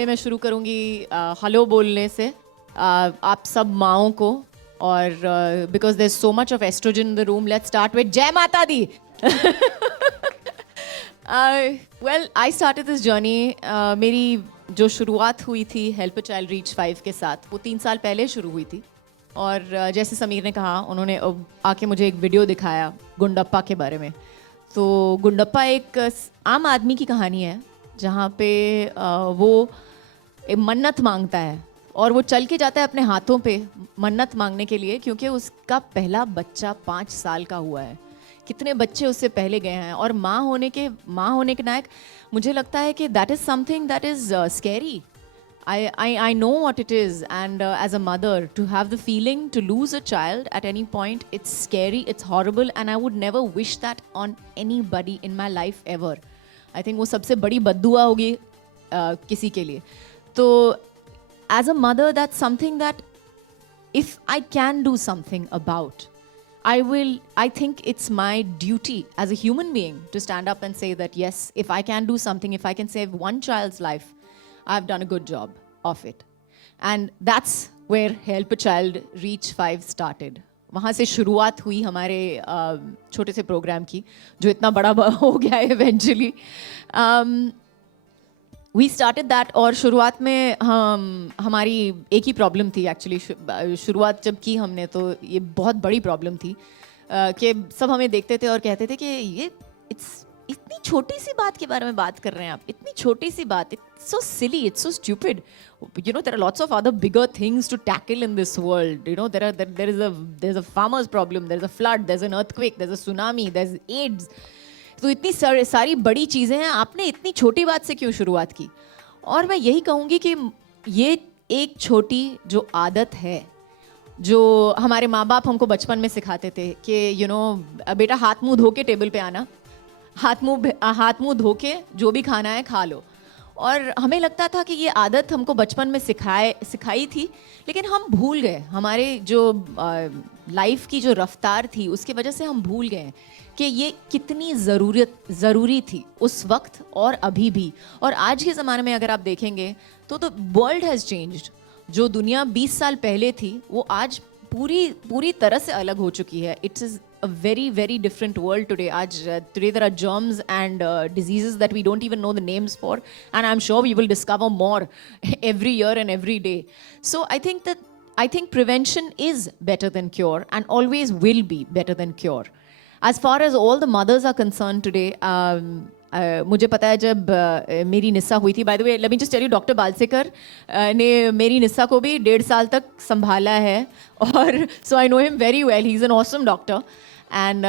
पहले मैं शुरू करूँगी हेलो बोलने से आप सब माओं को और because there is so much of estrogen in the room let's start with Jai Mata Di. Well I started this journey. मेरी जो शुरुआत हुई थी हेल्प अ चाइल्ड रीच 5 के साथ वो 3 साल पहले शुरू हुई थी. और जैसे समीर ने कहा उन्होंने आके मुझे एक वीडियो दिखाया गुंडप्पा के बारे में. तो गुंडप्पा एक आम आदमी की कहानी है जहाँ पे वो मन्नत मांगता है और वो चल के जाता है अपने हाथों पे मन्नत मांगने के लिए क्योंकि उसका पहला बच्चा 5 साल का हुआ है. कितने बच्चे उससे पहले गए हैं और माँ होने के नायक मुझे लगता है कि that is something that is scary. I know what it is, and as a mother, to have the feeling to lose a child at any point, it's scary, it's horrible, and I would never wish that on anybody in my life ever. I think वो सबसे बड़ी बद्दुआ होगी किसी के लिए. तो as a mother, that's something that if I can do something about, I think it's my duty as a human being to stand up and say that yes, if I can do something, if I can save one child's life, I've done a good job of it. And that's where Help a Child Reach 5 started. वहाँ से शुरुआत हुई हमारे छोटे से programme की जो इतना बड़ा हो गया है eventually. We started that और शुरुआत में हमारी एक ही प्रॉब्लम थी एक्चुअली. शुरुआत जब की हमने तो ये बहुत बड़ी प्रॉब्लम थी कि सब हमें देखते थे और कहते थे कि ये इतनी छोटी सी बात के बारे में बात कर रहे हैं आप. इतनी छोटी सी बात, it's so silly, it's so stupid. You know, there are lots of other bigger things to tackle in this world. You know, there's a farmer's problem, there's a flood, there's an earthquake, there's a tsunami, there's AIDS. तो इतनी सारी बड़ी चीज़ें हैं, आपने इतनी छोटी बात से क्यों शुरुआत की? और मैं यही कहूँगी कि ये एक छोटी जो आदत है जो हमारे माँ बाप हमको बचपन में सिखाते थे कि बेटा हाथ मुँह धो के टेबल पे आना, हाथ मुंह धो के जो भी खाना है खा लो. और हमें लगता था कि ये आदत हमको बचपन में सिखाई थी, लेकिन हम भूल गए. हमारे जो लाइफ की जो रफ्तार थी उसकी वजह से हम भूल गए कि ये कितनी ज़रूरी थी उस वक्त और अभी भी. और आज के ज़माने में अगर आप देखेंगे तो वर्ल्ड हैज़ चेंज्ड. जो दुनिया 20 साल पहले थी वो आज पूरी तरह से अलग हो चुकी है. It's is a very different world today. Today there are germs and diseases that we don't even know the names for, and I'm sure we will discover more every year and every day. So I think prevention is better than cure and always will be better than cure. As far as all the mothers are concerned today, मुझे पता है जब मेरी निस्सा हुई थी, by the way let me just tell you, doctor Balsekar ने मेरी निस्सा को भी 1.5 साल तक संभाला है. और so I know him very well. He is an awesome doctor and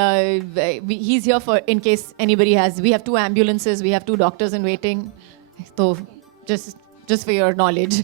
he's here for in case anybody has. We have 2 ambulances, we have 2 doctors in waiting, so just for your knowledge.